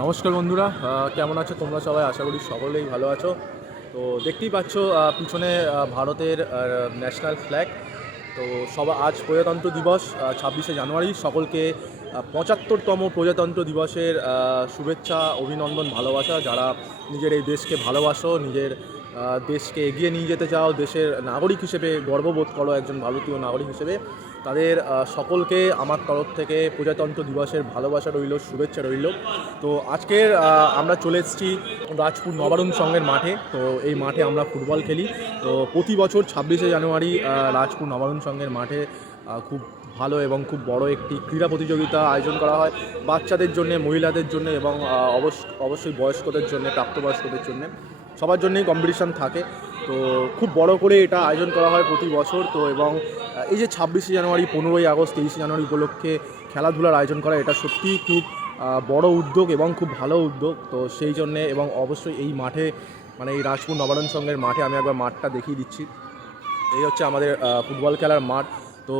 নমস্কার বন্ধুরা, কেমন আছো তোমরা সবাই? আশা করি সকলেই ভালো আছো। তো দেখতেই পাচ্ছ পিছনে ভারতের ন্যাশনাল ফ্ল্যাগ। তো আজ প্রজাতন্ত্র দিবস 26শে জানুয়ারি। সকলকে 75তম প্রজাতন্ত্র দিবসের শুভেচ্ছা, অভিনন্দন, ভালোবাসা। যারা নিজের এই দেশকে ভালোবাসো, নিজের দেশকে এগিয়ে নিয়ে যেতে চাও, দেশের নাগরিক হিসেবে গর্ববোধ করো একজন ভারতীয় নাগরিক হিসেবে, তাদের সকলকে আমার তরফ থেকে প্রজাতন্ত্র দিবসের ভালোবাসা রইল, শুভেচ্ছা রইল। তো আজকের আমরা চলে এসেছি রাজপুর নবারুণ সংঘের মাঠে। তো এই মাঠে আমরা ফুটবল খেলি। তো প্রতি বছর 26শে জানুয়ারি রাজপুর নবারুণ সংঘের মাঠে খুব ভালো এবং খুব বড় একটি ক্রীড়া প্রতিযোগিতা আয়োজন করা হয় বাচ্চাদের জন্য, মহিলাদের জন্য এবং অবশ্যই বয়স্কদের জন্য, প্রাপ্তবয়স্কদের জন্য, সবার জন্যই কম্পিটিশান থাকে। তো খুব বড় করে এটা আয়োজন করা হয় প্রতি বছর। তো এবং এই যে 26শে জানুয়ারি, 15ই আগস্ট, 23শে জানুয়ারি উপলক্ষে খেলাধুলার আয়োজন করা, এটা সত্যিই খুব বড় উদ্যোগ এবং খুব ভালো উদ্যোগ। তো সেই জন্যে এবং অবশ্যই এই মাঠে, মানে এই রাজপুর নবারুণ সংঘের মাঠে, আমি একবার মাঠটা দেখিয়ে দিচ্ছি। এই হচ্ছে আমাদের ফুটবল খেলার মাঠ। তো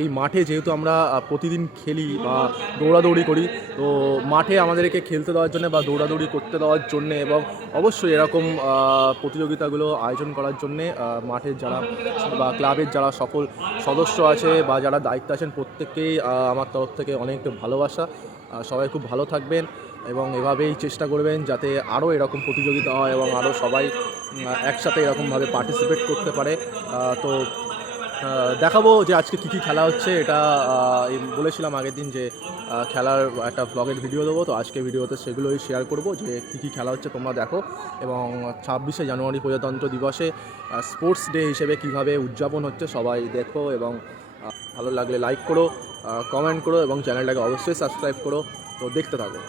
এই মাঠে যেহেতু আমরা প্রতিদিন খেলি বা দৌড়াদৌড়ি করি, তো মাঠে আমাদেরকে খেলতে দেওয়ার জন্য বা দৌড়াদৌড়ি করতে দেওয়ার জন্যে এবং অবশ্যই এরকম প্রতিযোগিতাগুলো আয়োজন করার জন্যে মাঠের যারা বা ক্লাবের যারা সকল সদস্য আছে বা যারা দায়িত্ব আছেন, প্রত্যেককেই আমার তরফ থেকে অনেক ভালোবাসা। সবাই খুব ভালো থাকবেন এবং এভাবেই চেষ্টা করবেন যাতে আরও এরকম প্রতিযোগিতা হয় এবং আরও সবাই একসাথে এরকমভাবে পার্টিসিপেট করতে পারে। তো দেখাবো যে আজকে কী কী খেলা হচ্ছে। এটা বলেছিলাম আগের দিন যে খেলার একটা ব্লগের ভিডিও দেবো। তো আজকে ভিডিওতে সেগুলোই শেয়ার করব যে কী কী খেলা হচ্ছে, তোমরা দেখো। এবং 26শে জানুয়ারি প্রজাতন্ত্র দিবসে স্পোর্টস ডে হিসেবে কীভাবে উদযাপন হচ্ছে সবাই দেখো। এবং ভালো লাগলে লাইক করো, কমেন্ট করো এবং চ্যানেলটাকে অবশ্যই সাবস্ক্রাইব করো। তো দেখতে থাকো।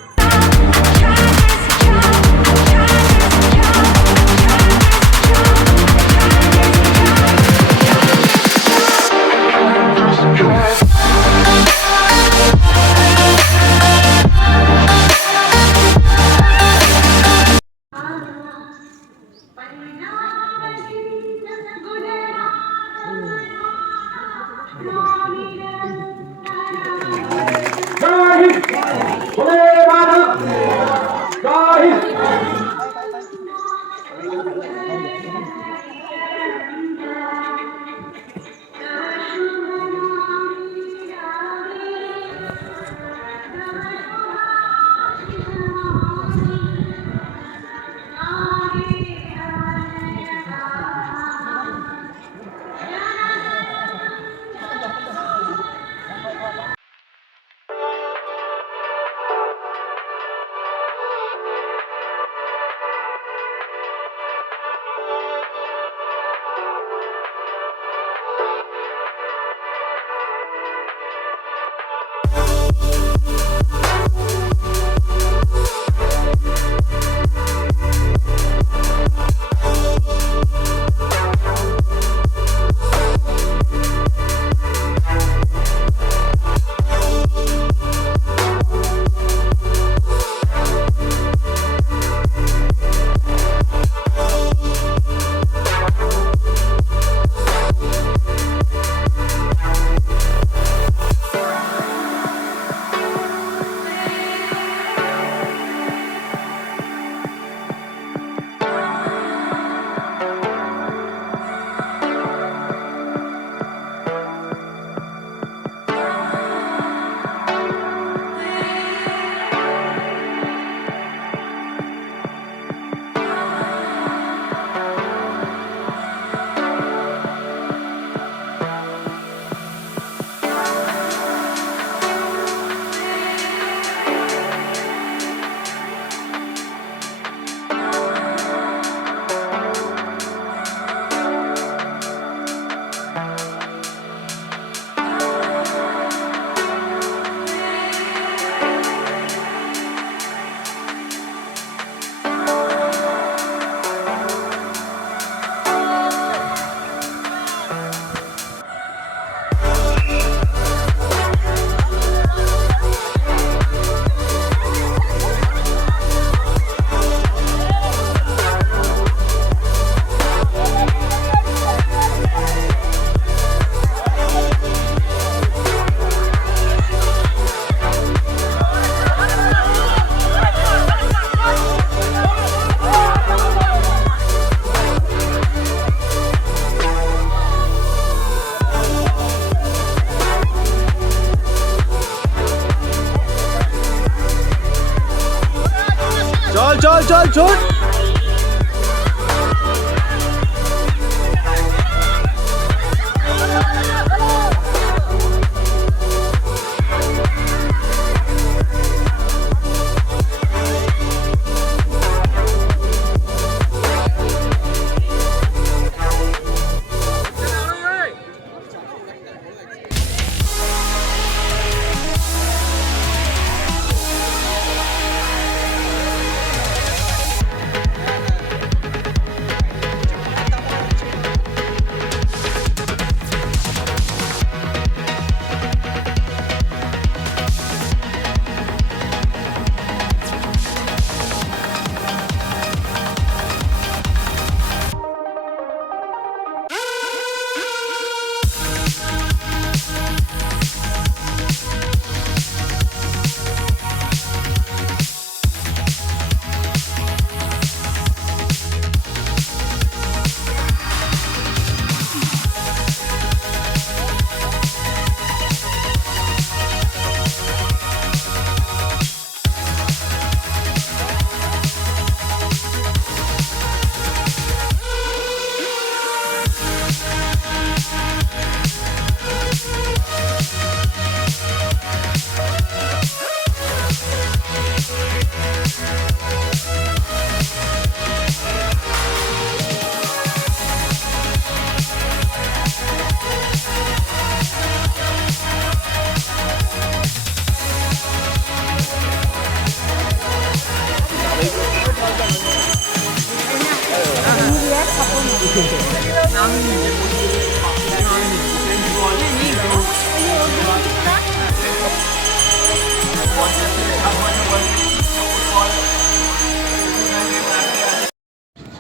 চল চল চল।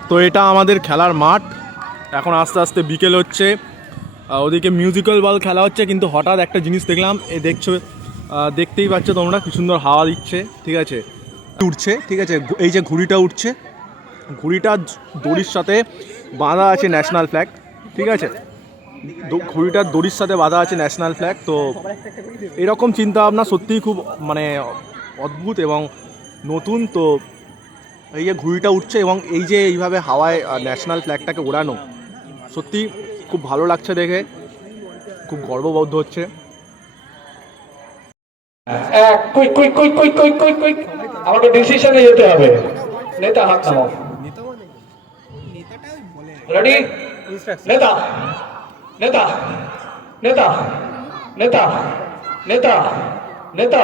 তো এটা আমাদের খেলার মাঠ। এখন আস্তে আস্তে বিকেল হচ্ছে, ওদিকে মিউজিক্যাল বল খেলা হচ্ছে, কিন্তু হঠাৎ একটা জিনিস দেখলাম, দেখতেই পাচ্ছ তোমরা কি সুন্দর হাওয়া দিচ্ছে, ঠিক আছে, উঠছে, ঠিক আছে, এই যে ঘুড়িটা উঠছে, ঘুড়িটা দড়ির সাথে বাঁধা আছে ন্যাশনাল ফ্ল্যাগ, ঠিক আছে, ঘুড়িটার দড়ির সাথে বাঁধা আছে ন্যাশনাল ফ্ল্যাগ। তো এরকম চিন্তাভাবনা সত্যিই খুব মানে অদ্ভুত এবং নতুন। তো এই যে ঘুড়িটা উঠছে এবং এই যে এইভাবে হাওয়ায় ন্যাশনাল ফ্ল্যাগটাকে ওড়ানো, সত্যি খুব ভালো লাগছে দেখে, খুব গর্ববোধ হচ্ছে। আমাকে ডিসিশনে যেতে হবে। নেতা হাত নামাও। রেডি? নেতা নেতা নেতা নেতা নেতা নেতা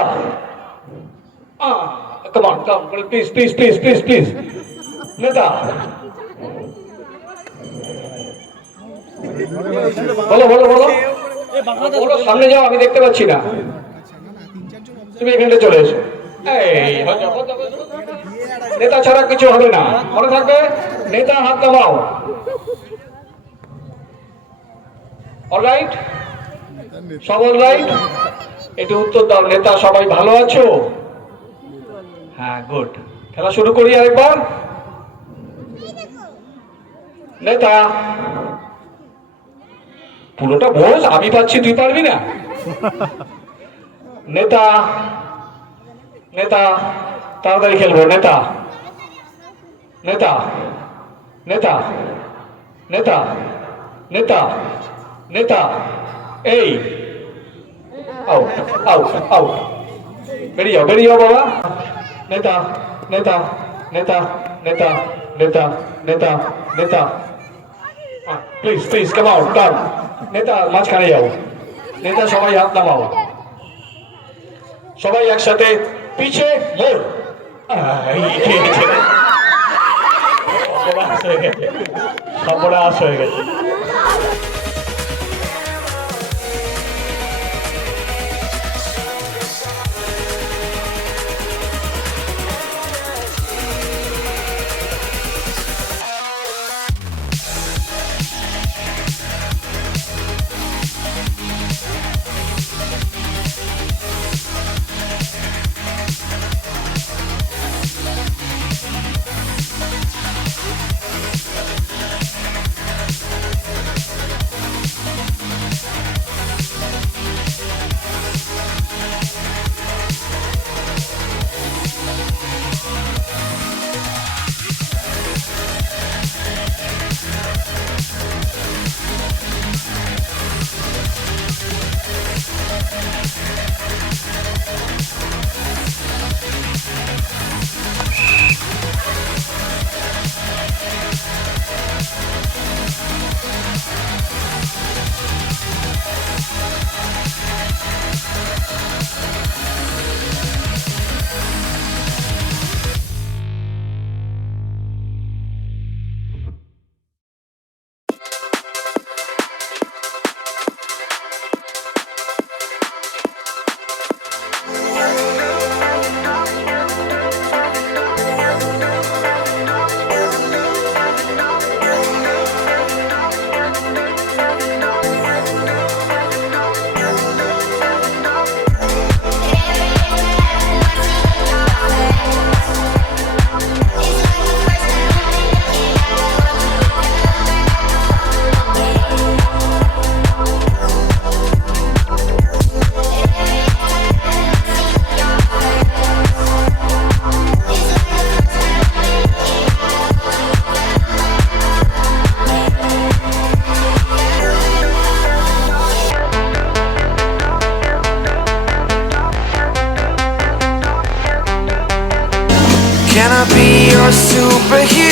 come on, come, please, please, please, please, please. নেতা বলো বলো বলো বলো, সামনে যাও, আমি দেখতে পাচ্ছি না, তুমি এখানে চলে এসো। এই নেতা ছাড়া কিছু হবে না, মনে থাকবে। নেতা হাত নামাও। অলরাইট, সব অলরাইট? একটু উত্তর দাও। নেতা সবাই ভালো আছো? হ্যাঁ, গুড। খেলা শুরু করি আরেকবার। নেতা পুরোটা বল, আমি পাচ্ছি, তুই পারবি না। নেতা নেতা তাড়াতাড়ি খেলবো। নেতা নেতা নেতা নেতা নেতা নেতা এই আউট আউট আউট, বেরিয়ে যাও বেরিয়ে যাও বাবা। নেতা নেতা নেতা নেতা নেতা নেতা নেতা প্লিজ প্লিজ কাম আউট, কাম। নেতা মাঝখানে যাও। নেতা সবাই হাত নামাও, সবাই একসাথে পিছে মোড়। সর্বনাশ হয়ে গেছে। be your superhero.